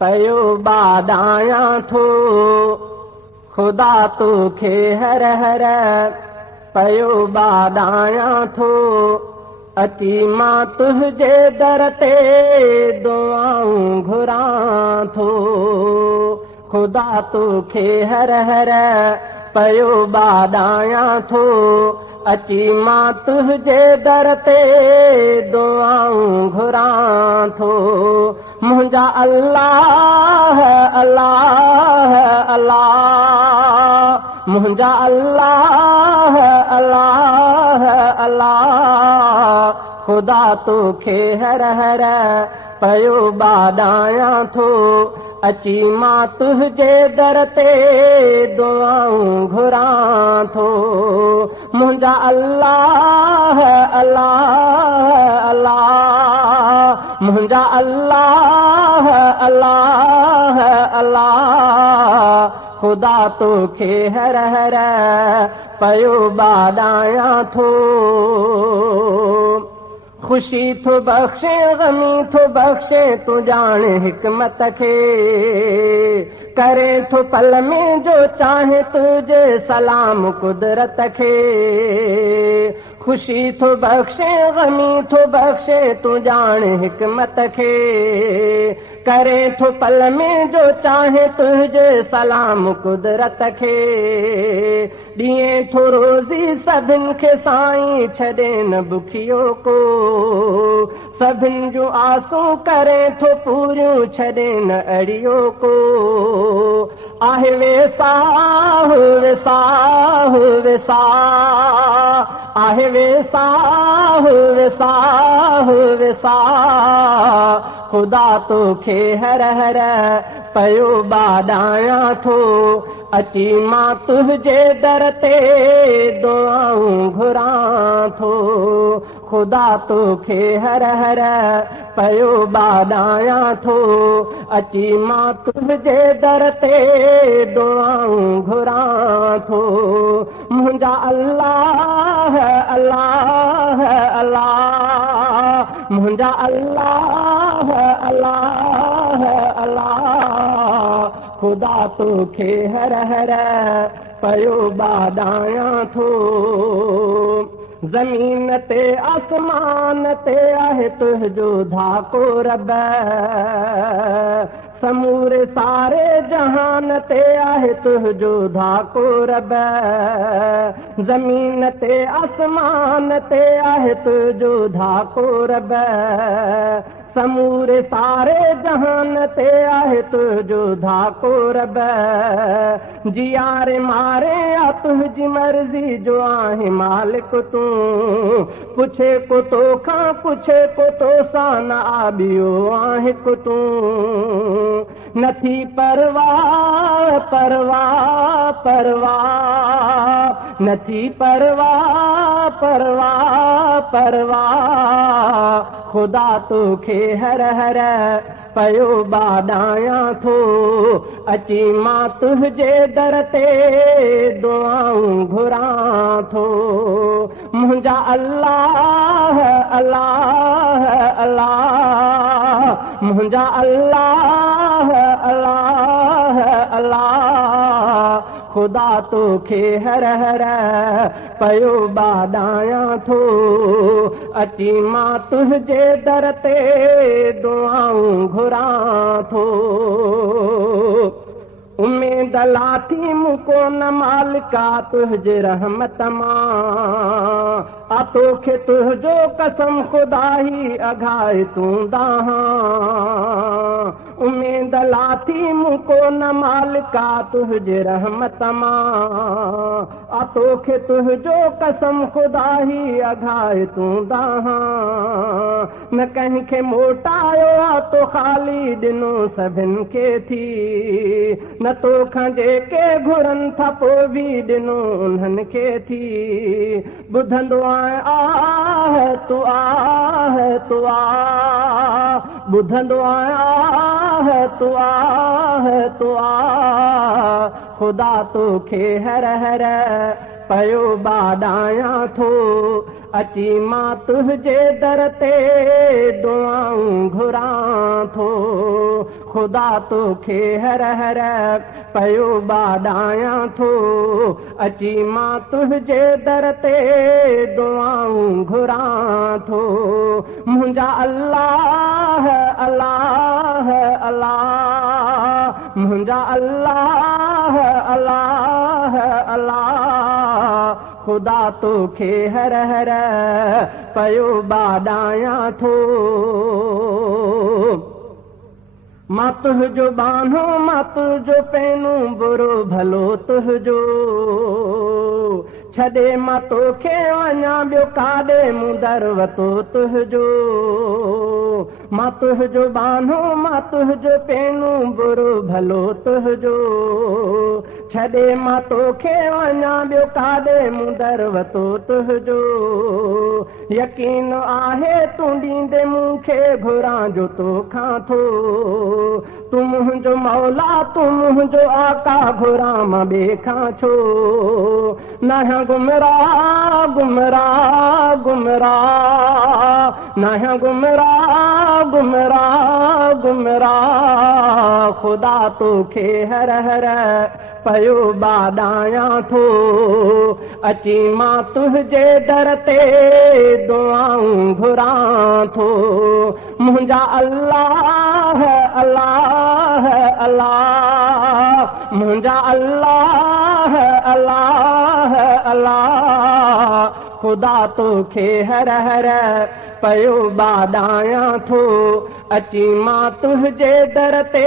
पयो बादाया थो खुदा तोखे हर हर पयो बादाया थो अची मां तुझे दर ते दुआऊं घुरां थो खुदा तोखे हर हर पयो बादाया थो अची मां तुझे दर ते दुआऊं घुरां थो मुंहिंजा अल्लाह अल्लाह अल्लाह मुंहिंजा अल्लाह अल्लाह अल्लाह खुदा तोखे हर हर पयो बादाया थो अची मां तुझे दर ते दुआऊं घुरां थो मुंहिंजा अल्लाह अल्लाह अल्लाह मुंहिंजा अल्लाह अल्लाह अल्लाह खुदा तोखे हर हर पयो बादाया थो खुशी थो बख़्शे गमी थो बख़्शे तूं ॼाण हिकमत खे करे थो पल में जो चाहे तुझे सलाम कुदरत खे खुशी थो बख़्शे गमी थो बख़्शे तूं ॼाण हिकमत खे करे थो पल में जो चाहे तुझे सलाम कुदरत खे ॾींहुं थो रोज़ी सभिनि खे साईं छॾे न बुखियो को सभिनि जूं आसूं करे थो पूरियूं छॾे न अड़ियो को आहे वेसाह वेसाह वेसाह आहे वेसाह वेसाह वेसाह खुदा तोखे हर हर पयो बादाया थो अची मां तुझे दर ते दुआऊं घुरां थो खुदा तोखे हर हर पयो बादाया थो अची मां तुझे दर ते दुआऊं घुरां थो मुंहिंजा अल्लाह अल्लाह अल्लाह मुंहिंजा अल्लाह अल्लाह अल्लाह खुदा तोखे हर हर पयो बादाया थो ज़मीन ते आसमान ते आहे तुंहिंजो धाको रब समूरे सारे जहान ते आहे तुंहिंजो धाको रब ज़मीन ते आसमान ते आहे तुंहिंजो धाको रब समूरे सारे जहान ते आहे तुंहिंजो धाको रब जियारे मारे आ तुंहिंजी मर्ज़ी जो आहे मालिक तूं पुछे को तोखां पुछे को तोसां न आबियो आहे को तूं नथी परवाह परवाह परवाह नथी परवाह परवाह परवाह खुदा तोखे हर हर पयो बादाया थो अची मां तुझे दर ते दुआऊं घुरां थो मुंहिंजा अल्लाह अल्लाह अल्लाह मुंहिंजा अल्लाह अल्लाह अल्लाह खुदा तोखे हर हर पयो बादाया थो अची मां तुझे दर ते दुआऊं घुरां थो उम्मीद लाथी मुको न मालिका तुझे रहमत मां आ तोखे तुझो कसम खुदा ही अघाए तूं दाहां उम्मीद लाथी मुको न मालिका तुझे रहमत मां आ तोखे तुझो कसम खुदा ही अघाए तूं दाहां न कंहिंखे मोटायो आ तो ख़ाली ॾिनो सभिनि खे थी न तोखां जेके घुरनि था पोइ बि ॾिनो उन्हनि खे थी ॿुधंदो आहियां आह तूं आह तूं आह ॿुधंदो आहियां तूं आह तूं आह खुदा तोखे हर हर पयो बादाया थो अची मां तुझे दर ते दुआऊं घुरां थो खुदा तोखे हर हर पयो बाॾायां थो अची मां तुझे दर ते दुआऊं घुरां थो मुंहिंजा अल्लाह अल्लाह अल्लाह मुंहिंजा अल्लाह अल्लाह अल्लाह खुदा तोखे हर हर पयो बाॾायां थो मां तुंहिंजो बानो मां तुंहिंजो पहिनूं बुरो भलो तुंहिंजो छॾे मां तोखे वञा ॿियो काॾे मूं दर वतो तुंहिंजो मां तुंहिंजो बानो मां तुंहिंजो पहिनूं बुरो भलो तुंहिंजो छॾे मां तोखे वञा ॿियो काॾे मूं दर वतो तुंहिंजो यकीन आहे तूं ॾींदे मूंखे घुरां जो तोखां थो तूं मुंहिंजो मौला तूं मुंहिंजो आका घुरां मां ॿिए खां छो न गुमराह गुमराह गुमराह न गुमराह गुमराह गुमराह खुदा तोखे हर हर पयो बाॾायां थो अची मां तुंहिंजे दर ते दुआऊं घुरां थो मुंहिंजा अल्लाह अल्लाह अल्लाह मुंहिंजा अल्लाह अल्लाह अल्लाह खुदा तोखे हर हर पयो बाॾायां थो अची मां तुंहिंजे दर ते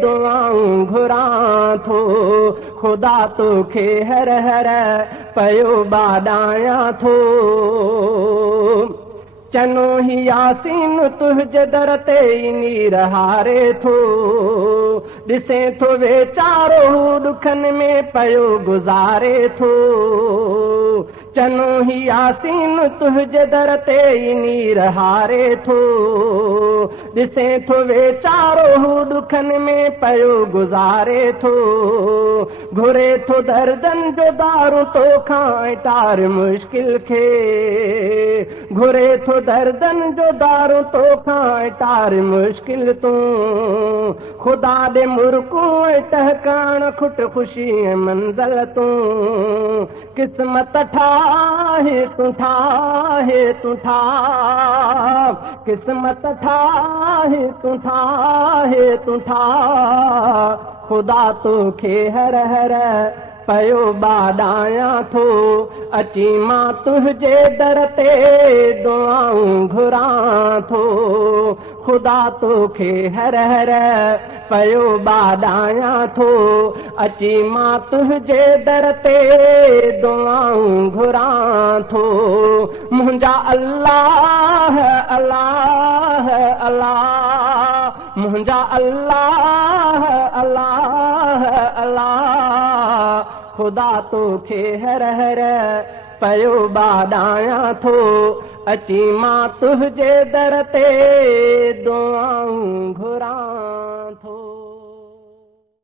दुआऊं घुरां थो खुदा तोखे हर हर पयो बाॾायां थो चनो ही यासीन तुंहिंजे दर ते नीर हारे थो ॾिसे थो वेचारो ॾुखनि में पयो गुज़ारे थो चनो ही यासीन तुंहिंजे दर ते नीर हारे थो ॾिसे थो वेचारो ॾुखनि में पयो गुज़ारे थो घुरे थो दर्दनि जो दारू तोखां तार मुश्किल खे घुरे थो दर्दनि जो दारू तोखां तार मुश्किल तूं खुदा ॾे मुर्कूं टहकाइण खुट ख़ुशी मंज़ल तूं क़िस्मत ठाहे तूं ठाहे तूं ठाह क़िस्मत ठाहे तूं ठाहे तूं ठाह खुदा तोखे हर हर पयो बाॾायां थो अची मां तुंहिंजे दर ते दुआऊं घुरां थो खुदा तोखे हर हर पयो बाॾायां थो अची मां तुंहिंजे दर ते दुआऊं घुरां थो मुंहिंजा अल्लाह अल्लाह अल्लाह मुंहिंजा अल्लाह अल्लाह अल्लाह खुदा तोखे हर हर पयो बाॾायां थो अची मां तुंहिंजे दर ते दुआऊं घुरां